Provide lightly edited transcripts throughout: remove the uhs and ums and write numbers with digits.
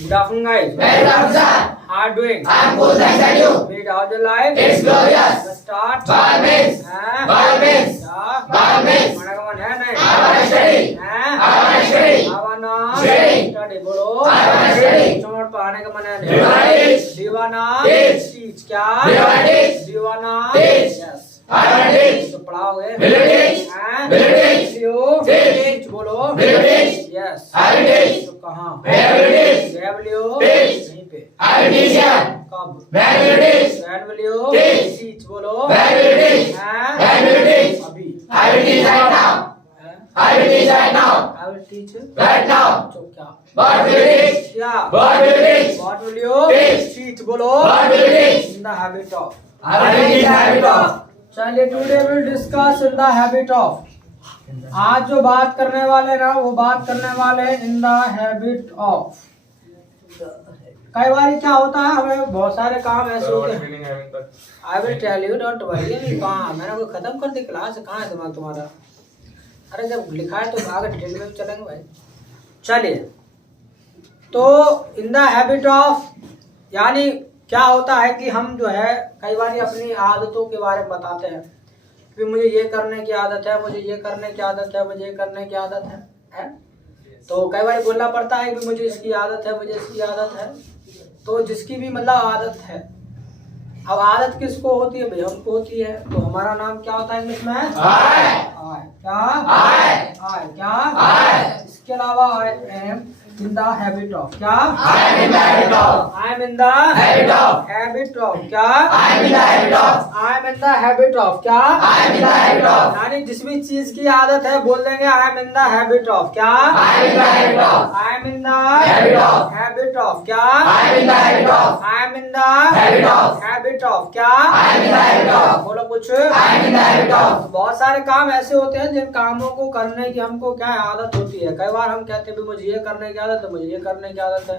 Good afternoon, guys. Very good, sir. How are you doing? I am good, thanks and you. Wait, how's your life? It's glorious. Let's start. By means. हाँ? By means. क्या? By means. हमारा कौन है नहीं? I wanna study. हाँ? I wanna study. I wanna Study. study. बोलो. I wanna study. समझ पढ़ाने का मन है नहीं? Dीवाना teach. दीवाना Teach. teach. क्या? Dीवाना teach. दीवाना Teach. Yes. I wanna teach. तो पढ़ाओगे? Will you teach? हाँ? Will you teach? You Teach. teach. बोलो. Will you teach? Yes. I will teach. तो कहाँ? Where will you teach? Where will you? Teach. यहीं पे. I will teach here. कब? Where will you teach? When will you Teach. teach? बोलो. Where will you teach? हाँ? Where will you teach? अभी. I will teach right now. हाँ? I will teach right now. I will teach you. Right now. तो क्या? What will you teach? क्या? What will you teach? What will you Teach. teach? बोलो. What will you teach? In the habit of. I will teach the habit of. चलिए today will discuss in the habit of. आज जो बात करने वाले ना वो बात करने वाले इन द हैबिट ऑफ. कई बार क्या होता है हमें बहुत सारे काम ऐसे होते हैं. I will tell you don't worry. अभी कहाँ मैंने कोई खत्म कर दी क्लास. कहाँ है दिमाग तुम्हारा? अरे जब लिखा है तो आगे डिटेल में भी चलेंगे भाई. चलिए तो इन द हैबिट ऑफ यानी क्या होता है कि हम जो है कई बार अपनी आदतों के बारे में बताते हैं कि मुझे ये करने की आदत है, मुझे ये करने की आदत है, मुझे ये करने की आदत है? तो कई बार बोलना पड़ता है कि मुझे इसकी आदत है, मुझे इसकी आदत है. तो जिसकी भी मतलब आदत है. अब आदत किसको होती है भाई? हमको होती है. तो हमारा नाम क्या होता है इंग्लिश में? I. क्या? I. क्या? इसके अलावा आई am in the habit of. क्या? I am in the habit of. I am in the Habit of. habit of. क्या? I am in the habit of. I am in the habit of. क्या? I am in the habit of. यानी जिस भी चीज की आदत है बोल देंगे I am in the habit of. क्या? I am in the habit of. I am in the Habit of. habit of. क्या? I am in the habit of. I am in the Habit of. habit of. क्या? I am in the habit of. बोलो कुछ. I am in the habit of. बहुत सारे काम ऐसे होते हैं जिन कामों को करने की हमको क्या है आदत होती है. कई बार हम कहते हैं भी मुझे ये करने की आदत है, मुझे ये करने की आदत है.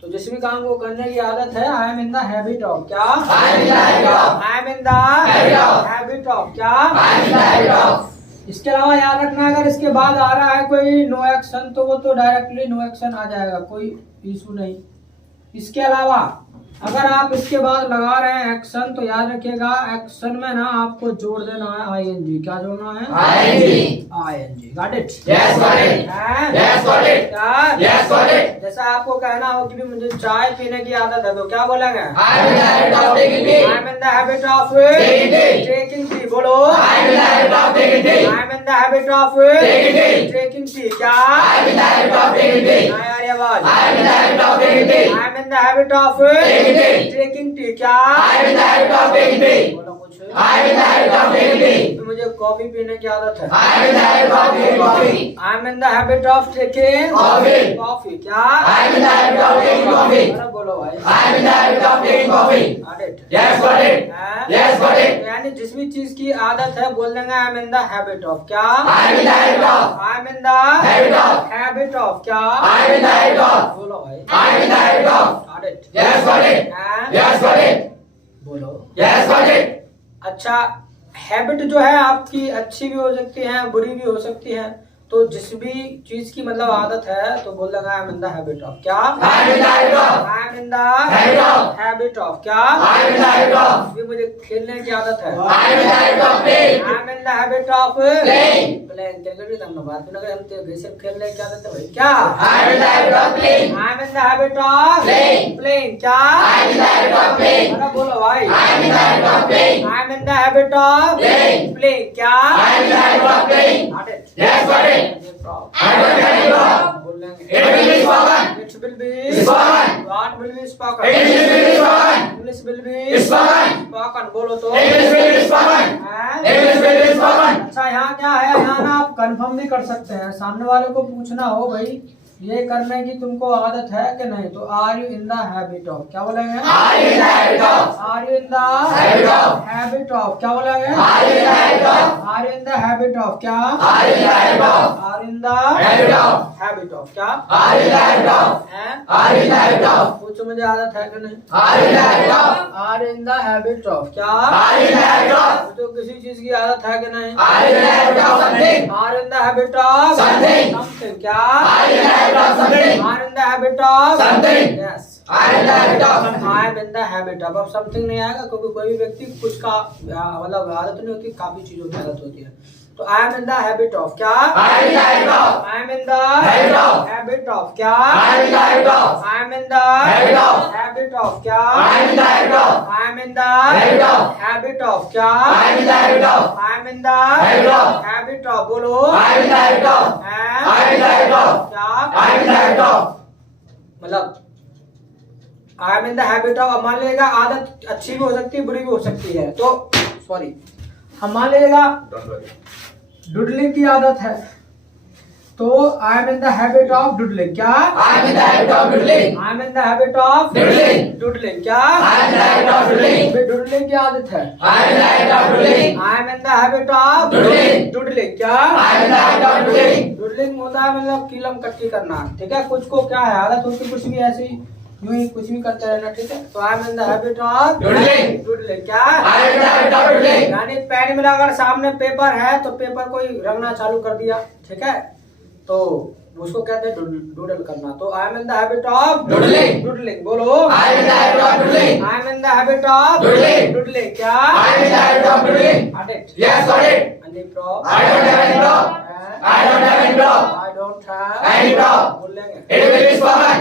तो जिस भी काम को करने की आदत है आई am in the habit of. क्या? I am in the habit of. I am in the Habit of. Habit of. क्या? I am in the habit of. इसके अलावा याद रखना अगर इसके बाद आ रहा है कोई नो एक्शन तो वो तो डायरेक्टली नो एक्शन आ जाएगा, कोई इशू नहीं. इसके अलावा अगर आप इसके बाद लगा रहे हैं एक्शन तो याद रखिएगा एक्शन में ना आपको जोड़ देना है आईएनजी. क्या जोड़ना है? ING. ING. Got it? Yes, got it. Yes, got it. क्या? Yes, got it. जैसा आपको कहना हो कि भी मुझे चाय पीने की आदत है तो क्या बोलेंगे? I am in the habit of taking tea. I am in the habit of Taking tea. Taking tea. बोलो. I am in the habit of taking tea. I am in the habit of Taking tea. Taking tea. क्या? I am in the habit of taking tea. हाँ यार ये आवाज. I am in the habit of taking tea. I am in the habit of Taking tea. Taking tea. क्या? I am in the habit of taking tea. बोलो कुछ. I am in the habit of taking tea. तो मुझे coffee पीने की आदत है. I am in the habit of taking coffee. I am in the habit of taking Coffee. Coffee. क्या? I am in the habit of taking coffee. अरे बोलो भाई. I am in the habit of taking coffee. Got it? Yes, got it. हाँ? Yes, got it. यानी जिस भी चीज की आदत है बोल देंगे आई am in the habit of. क्या? I am in the habit of. I am in the Habit of. Habit of. क्या? I am in the habit of. बोलो भाई. I am in the habit of. Got it? Yes, got it. हाँ? Yes, got it. बोलो. Yes, got it. अच्छा habit जो है आपकी अच्छी भी हो सकती है बुरी भी हो सकती है. तो जिस भी चीज की मतलब आदत है तो बोल देगा आई am in the habit of. क्या? I am in the habit of. I am in the Habit of. Habit of. क्या? I am in the habit of. भी मुझे खेलने की आदत है. I am in the habit of playing. I am in the habit of Playing. Playing. Cricket भी हम बात करें हम तो वैसे खेलने की आदत है भाई. क्या? I am in the habit of playing. I am in the habit of Playing. Playing. क्या? I am in the habit of playing. अरे बोलो भाई. I am in the habit of playing. I am in the habit of Playing. Playing. क्या? I am in the habit of playing. Got it? Yes, got it. I don't get it wrong. बोल लेंगे. It will be spoken. It will be Spoken. What will be spoken? English will be spoken. English will be Spoken. spoken. बोलो तो. English will be spoken. हाँ? English will be spoken. अच्छा यहाँ क्या है यहाँ ना आप कंफर्म भी कर सकते हैं. सामने वाले को पूछना हो भाई ये करने की तुमको आदत है कि नहीं तो are you in the habit of. क्या बोलेंगे? Are you in the habit of? Are you in the Habit of. Habit of. क्या बोलेंगे? Are you in the habit of? Are you in the habit of. क्या? Are you in the habit of? Are in the Habit of. Habit of. क्या? Are you in the habit of? हैं? Are you in the habit of? पूछो मुझे आदत है कि नहीं? Are you in the habit of? Are in the habit of. क्या? Are you in the habit of? तो किसी चीज की आदत है कि नहीं? Are you in the habit of something? Are in the habit of Something. Something. क्या? Are you in the habit of something? Are in in the habit of Something. Yes I am in the habit of. I am in the habit of. अब something नहीं आएगा क्योंकि कोई भी व्यक्ति कुछ का मतलब आदत नहीं होती, काफी चीजों की आदत होती है। तो I am in the habit of क्या? I am in the habit of. I am in the Habit of. Habit of क्या? I am in the habit of. I am in the Habit of. Habit of क्या? I am in the habit of. I am in the Habit of. Habit of क्या? I am in the habit of. I am in the Habit of. Habit of बोलो। I am in the habit of. I am in the habit of. क्या? I am in the habit of. मतलब आई am in the habit of. अब मान लीजिएगा आदत अच्छी भी हो सकती है, बुरी भी हो सकती है। तो सॉरी, हम मान लीजिएगा डुडलिंग की आदत है, तो I am in the habit of doodling क्या? I am in the habit of doodling. I am in the habit of Doodling. Doodling क्या? I am in the habit of doodling. डुडलिंग की आदत है। I am in the habit of doodling. I am in the habit of Doodling. Doodling क्या? I am in the habit of doodling. डुडलिंग होता है मतलब कीलम कट्टी करना, ठीक है। कुछ को क्या है आदत होती है, कुछ भी ऐसी यूं ही कुछ भी करते रहना, ठीक है। तो I am in the habit of Doodling. Doodling क्या? I am in the habit of doodling. यानी पेन मिला, अगर सामने पेपर है तो पेपर को ही रंगना चालू कर दिया, ठीक है, तो उसको कहते हैं डूडल करना। तो I am in the habit of Doodling. डुडलिंग बोलो। I am in the habit of doodling. I am in the habit of Doodling. Doodling क्या? I am in the habit of doodling. Got it? Yes, got it. Any prop? I don't have any prop. I don't have any prop. I don't have Any prop. बोलेंगे। It will be spoken.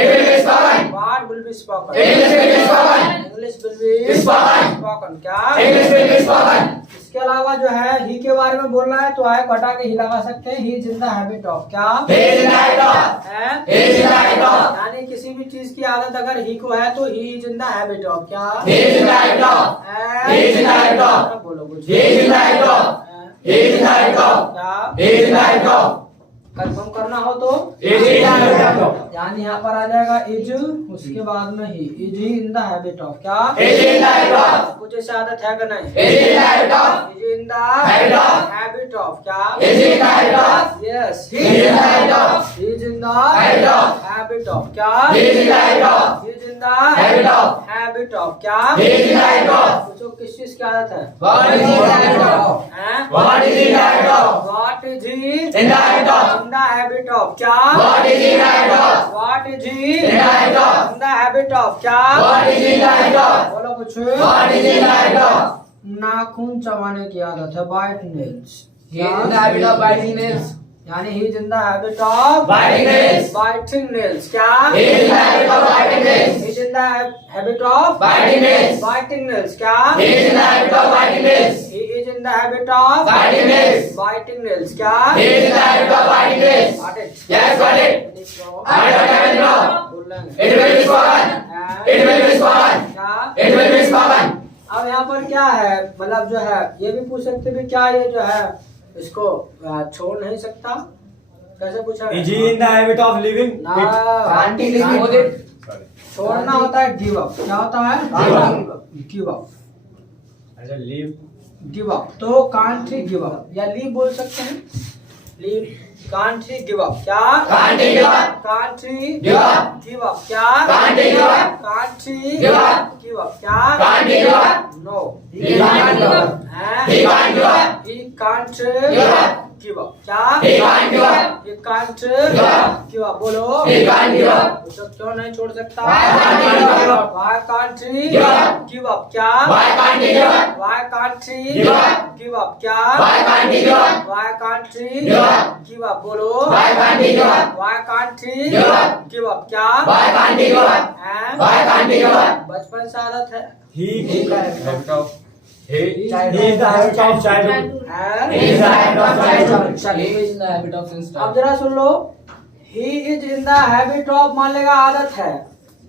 It will be spoken. What will be spoken? English will be spoken. English will be Spoken. spoken क्या? English will be spoken. इसके अलावा जो है ही के बारे में बोलना है तो आए को हटा के ही लगा सकते हैं। ही is in the habit of क्या? He is in the habit of. है? He is in the habit of. यानी किसी भी चीज की आदत अगर ही को है तो ही is in the habit of क्या? He is in the habit of. है? He is in the habit of. बोलो कुछ। He is in the habit of. है? He is in the habit of. क्या? He is in the habit of. Confirm करना हो तो He is in the habit of. यानी यहाँ पर आ जाएगा इज, उसके बाद में he is he in the habit of क्या? He is in the habit of. कुछ ऐसी आदत है कि नहीं? He is in the habit of. Is in the Habit of. Habit of क्या? He is in the habit of. Yes He is in the habit of. Is in the Habit of. Habit of क्या? He is in the habit of. Is in the Habit of. Habit of क्या? He is in the habit of. पूछो किस चीज की आदत है? What is in the habit of? हैं? What is in the habit of? What is he In the habit of. in the habit of क्या? What is in the habit of? What is he In the habit of. in the habit of क्या? What is in the habit of? बोलो कुछ। What is in the habit of? नाखून चबाने की आदत है, bite nails. He is in the habit of biting nails. यानी he is in the habit of Biting nails. Biting nails क्या? He is in the habit of biting nails. He is in the habit of Biting nails. Biting nails क्या? He is in the habit of biting nails. He is in the habit of Biting nails. Biting nails क्या? He is in the habit of biting nails. Got it? Yes, got it. I don't have any prop. बोल लेंगे। It will be spoken. It will be spoken. क्या? It will be spoken. अब यहाँ पर क्या है, मतलब जो है ये भी पूछ सकते भी क्या ये जो है इसको छोड़ नहीं सकता, कैसे पूछा? Is he in the habit of living? ना, Can't he live with it? छोड़ना होता है गिव अप। क्या होता है? Give up. Give up. अच्छा live. गिव अप तो कांट ही गिव अप या लीव बोल सकते हैं। Leave can't he give up क्या? Can't he give up? Can't he Give up. Give up क्या? Can't he give up? Can't he Give up. Give up क्या? Can't he give up? No. He can't give up. He can't give up. He can't Give up. give up क्या? He can't give up. He can't Give up. give up बोलो। He can't give up. तो क्यों नहीं छोड़ सकता? Why can't he give up? Why can't he Give up. give up क्या? Why can't he give up? Why can't he Give up. give up क्या? Why can't he give up? Why can't he Give up. give up बोलो। Why can't he give up? Why can't he Give up. give up क्या? Why can't he give up? हैं? Why can't he give up? बचपन से आदत है। He He is the can't. habit of. He is the habit of childhood. हैं? He is the habit of childhood. He is in the habit of since अब जरा सुन लो। He is in the habit of मान लेगा आदत है।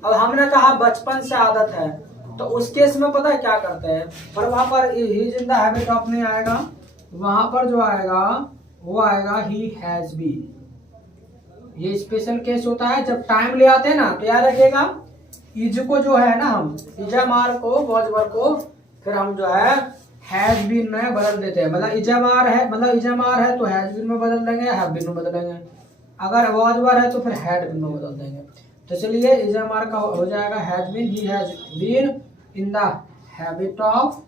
अब हमने कहा बचपन से आदत है, तो उस केस में पता है क्या करते हैं, पर वहां पर ही is in the habit of नहीं आएगा, वहां पर जो आएगा वो आएगा ही हैज बीन। ये स्पेशल केस होता है जब टाइम ले आते हैं ना, तो याद रखिएगा इज को जो है ना हम इजामार को वॉजवर को फिर हम जो है हैज बीन में बदल देते हैं। मतलब इजामार है, मतलब इजामार है तो हैज बीन में बदल देंगे, हैव बीन में बदलेंगे। अगर वॉजवर है तो फिर हैड बीन में बदल देंगे। तो चलिए इजामार का हो जाएगा has been. He has been in the habit of,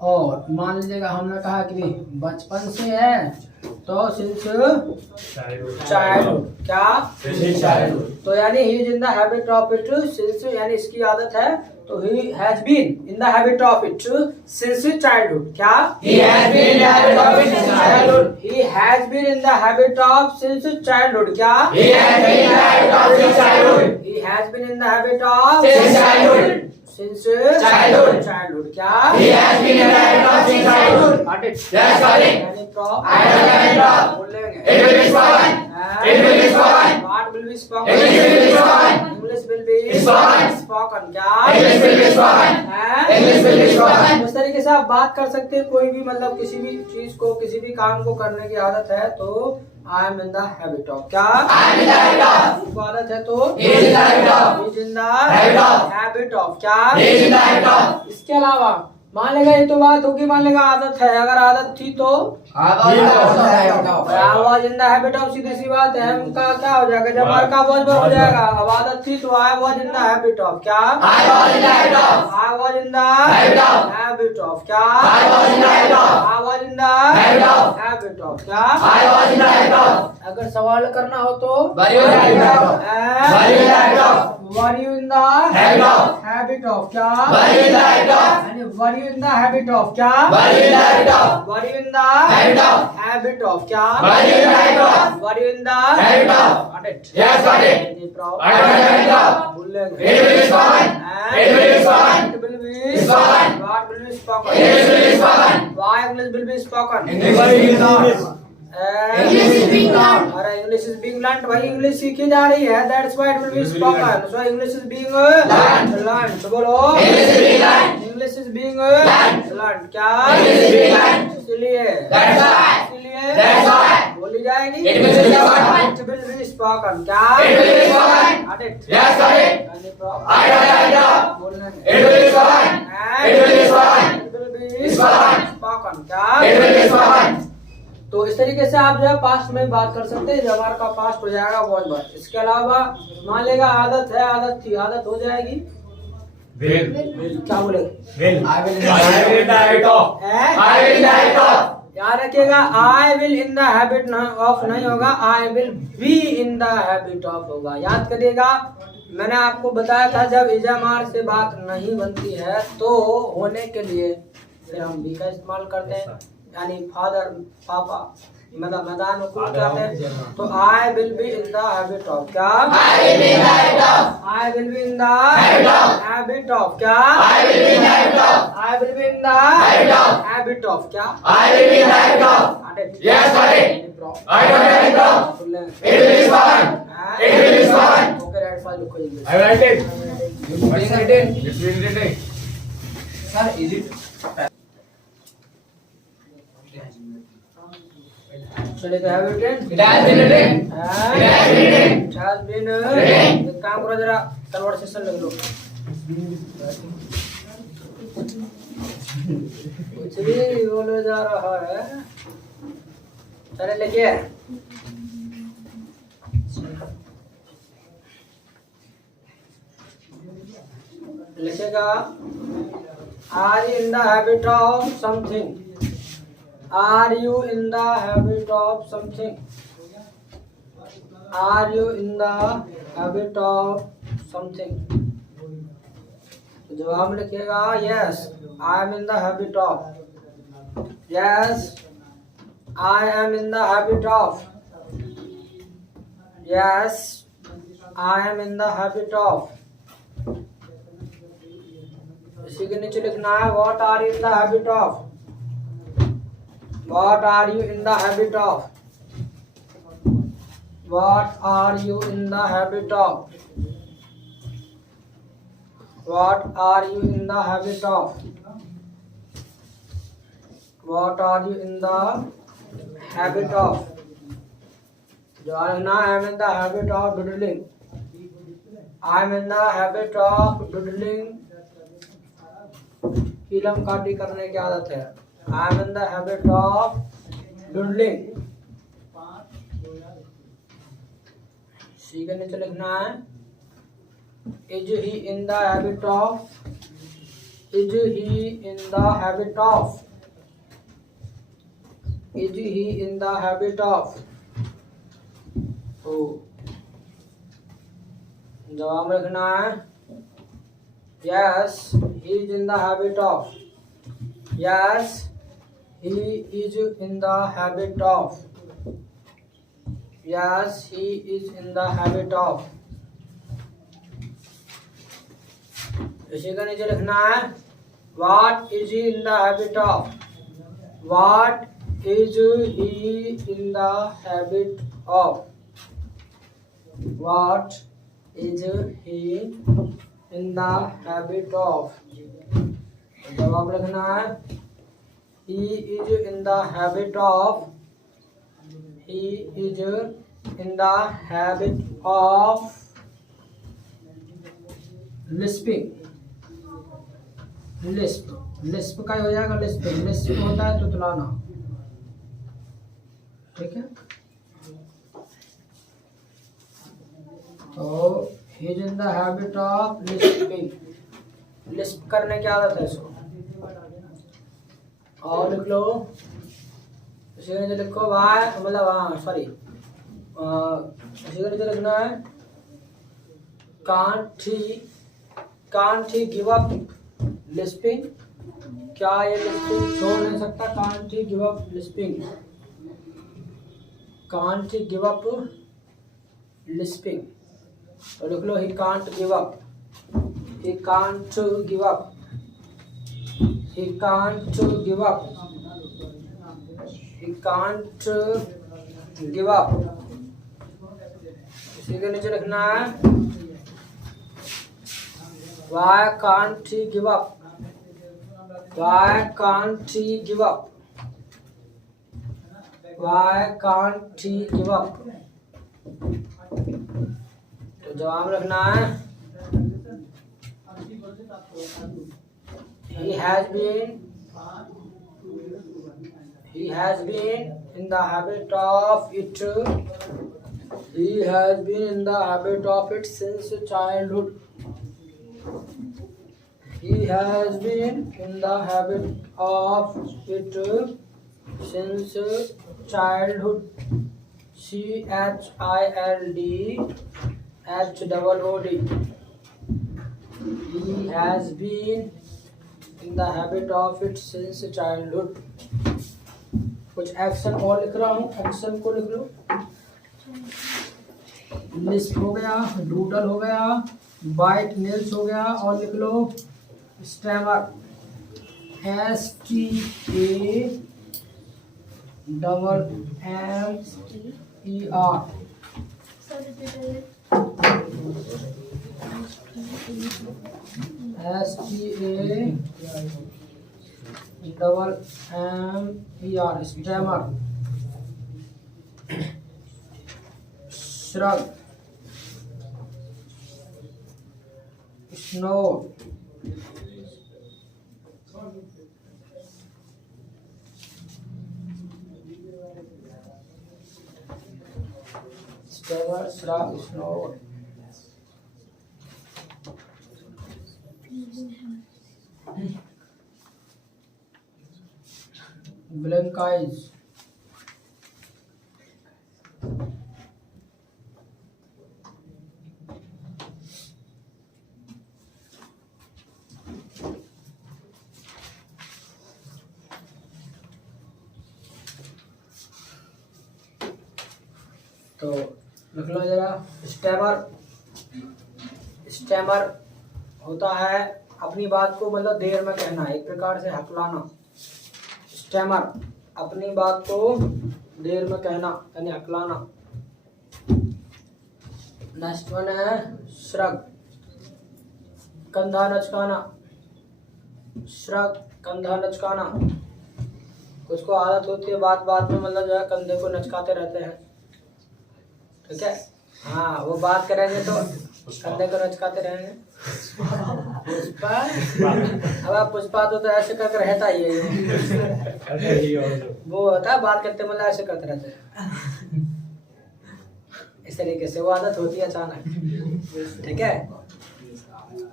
और मान लीजिएगा हमने कहा कि बचपन से है तो सिंस Childhood. चाइल्डहुड क्या Since childhood. तो यानी he is in the habit of it since यानी इसकी आदत है तो he has been in the habit of it since childhood क्या He has been in the habit of it since childhood. He has been in the habit of since childhood क्या He has been in the habit of since childhood. He has been in the habit of Since childhood. Since Childhood. Childhood क्या He has been in the habit of since childhood. Got it? Yes, got it. यानी prop I have got it. बोलेंगे It will be spoken. It will be spoken. What will be spoken? English will be spoken. English will be Spoken. spoken क्या English will be spoken. हैं? English will be spoken. उस तरीके से आप बात कर सकते हैं कोई भी मतलब किसी भी चीज को किसी भी काम को करने की आदत है तो I am in the habit of क्या I am in the habit of. उसको आदत है तो He is in the habit of. Is in the Habit of. Habit of क्या He is in the habit of. इसके अलावा मान लेगा ये तो बात होगी मान लेगा आदत है अगर आदत थी तो I was in the habit of. आवाज इन द हैबिट ऑफ सीधी सी बात है उनका क्या हो जाएगा जब वर्ग का वॉज हो जाएगा अब आदत थी तो I was in the habit of क्या I was in the habit of. I was in the Habit of. Habit of क्या I was in the habit of. I was in the Habit of. Habit of क्या I was in the habit of. अगर सवाल करना हो तो Were you in the habit of? Were you in the habit of? Were you in the Habit of. Habit of क्या Were you in the habit of? यानी were you in the habit of क्या Were you in the habit of? Were you in the Habit of. Habit of क्या Were you in the habit of? Were you in the Habit of. Got it? Yes, got it. यानी prop I was in the habit of. बोलेंगे It will be spoken. It will be spoken. It will be Spoken. What will be spoken? English will be spoken. Why English will be spoken? English will be spoken. English is being learned. अरे English is being learned भाई English सीखी जा रही है that's why it will be spoken so English is being learned तो बोलो English is being learned. English is being Learned. learned क्या English is being learned. इसलिए That's why. इसलिए That's why. बोली जाएगी It will be spoken. It will be spoken क्या It will be spoken. Got it? Yes, got it. यानी prop I got the habit of. बोलने It will be spoken. It will be spoken. It will be Spoken. spoken क्या It will be spoken. तो इस तरीके से आप जो है पास्ट में बात कर सकते हैं जब का पास्ट हो जाएगा बहुत बार इसके अलावा मान लेगा आदत है आदत थी आदत हो जाएगी Will. क्या बोले Will. I will in the I will in the habit of. I will in the habit of. याद रखिएगा I will in the habit of नहीं होगा I will be in the habit of होगा याद करिएगा मैंने आपको बताया था जब इजामार से बात नहीं बनती है तो होने के लिए फिर हम बी का इस्तेमाल करते हैं यानी फादर पापा मतलब मैदान में कूद जाते हैं तो I will be in the habit of क्या I will be in the habit of. I will be in the Habit of. Habit of क्या I will be in the habit of. I will be in the Habit of. Habit of क्या I will be in the habit of. Yes, got it. I got the habit of. It will be spoken. It will be spoken. Okay write file लिखो English I will write it. Being written. It's being written. Sir, is it? चलिए तो have written It has been written. It has been written. It has been Written. एक काम करो जरा conversation लिख लो कुछ भी बोले जा रहा है चले लिखिए लिखेगा are you in the habit of something are you in the habit of something are you in the habit of something जवाब में लिखिएगा yes I am in the habit of yes I am in the habit of yes I am in the habit of इसी के नीचे लिखना है what are you in the habit of what are you in the habit of what are you in the habit of What are you in the habit of? What are you in the habit of? जो ना I am in the habit of doodling. I am in the habit of doodling. Film काटी करने की आदत है. I am in the habit of doodling. सी के नीचे लिखना है Is he in the habit of? Is he in the habit of? Is he in the habit of, तो जवाब रखना है yes he is in the habit of, yes he is in the habit of, yes he is in the habit of. इसी का नीचे लिखना है what is he in the habit of, what is he in the habit of, what is he in the habit of. जवाब लिखना है ही is in the habit of, he is in the habit of lisping, lisp, lisp का ही हो जाएगा lisping, lisp होता है तुतलाना, ठीक है। तो he is in the habit of lisping, lisp करने की आदत है इसको। और लिख लो इसी का नीचे लिखो वाई, मतलब हाँ सॉरी, इसी का नीचे लिखना है can't he give up lisping, क्या ये लिस्पिंग छोड़ नहीं सकता, can't he give up lisping, can't he give up lisping. तो लिख लो he can't give up, he can't give up, he can't give up, he can't give up। इसी के नीचे लिखना है why can't he give up, why can't he give up, why can't he give up। तो जवाब रखना है he has been in the habit of it, he has been in the habit of it since childhood, he has been in the habit of it since childhood, CHILDHOOD, he has been in the habit of it since childhood। कुछ action और लिख रहा हूँ, action को लिख लो। Lisp हो गया, doodle हो गया, बाइट नेल्स हो गया, और लिख लो stammer, STAMMER, stammer. Shrug, snore, stammer, shrug, snore. Blank eyes, तो लिख लो जरा स्टैमर। स्टैमर होता है अपनी बात को मतलब देर में कहना, एक प्रकार से हकलाना। स्टैमर अपनी बात को देर में कहना यानी हकलाना। नेक्स्ट वन है श्रग, कंधा लचकाना। श्रग, कंधा लचकाना। कुछ को आदत होती है बात बात में मतलब जो है कंधे को लचकाते रहते हैं, ठीक है। हाँ, वो बात करेंगे तो कंधे को लचकाते रहेंगे। पुष्पा, अब आप पुष्पा तो ऐसे करके रहता ही है, वो होता है बात करते मतलब ऐसे करते रहते हैं, इस तरीके से वो आदत होती है अचानक, ठीक है।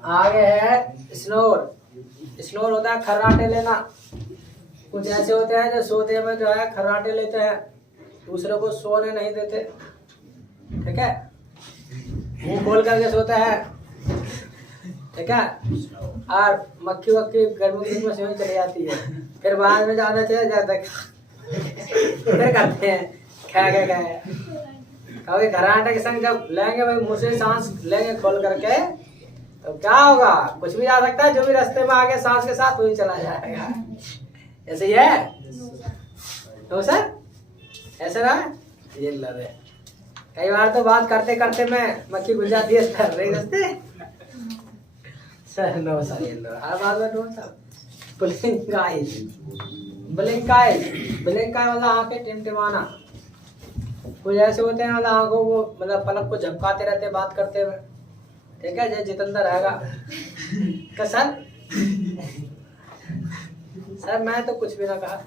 आगे है स्नोर। स्नोर होता है खर्राटे लेना, कुछ ऐसे होते हैं जो सोते में जो है खर्राटे लेते हैं, दूसरे को सोने नहीं देते, ठीक है, मुंह खोल करके सोते हैं, ठीक है, और मक्खी वक्खी गर्मी में से चली जाती है, फिर बाद में जाना चाहिए जाता है फिर करते हैं क्या कभी खर्राटे के संग जब लेंगे भाई मुंह से सांस लेंगे खोल करके तो क्या होगा, कुछ भी जा सकता है, जो भी रास्ते में आगे सांस के साथ वही चला जाएगा। ऐसे ही है तो सर ऐसे ना ये लगे कई बार तो बात करते करते मैं मक्खी घुस जाती है सर नहीं घुसते सर नो सर ये लो हर बात में नो सर ब्लिंक आइज मतलब आंखें टिमटिमाना, कुछ ऐसे होते हैं मतलब आंखों को मतलब पलक को झपकाते रहते बात करते हुए, ठीक है, जय जितेंद्र रहेगा क्या सर मैं तो कुछ भी ना कहा।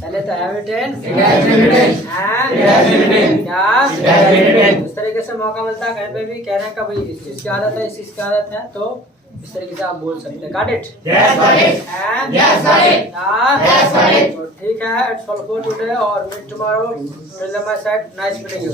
पहले तो हैबिटेंट क्या इस तरीके से मौका मिलता है कहीं पे भी कहने का भाई इस चीज की आदत है, इस चीज की आदत है, तो इस तरीके से आप बोल सकते हैं। Got it? तो ठीक है, इट्स ऑल फॉर टुडे और meet tomorrow. Till my side, nice meeting you.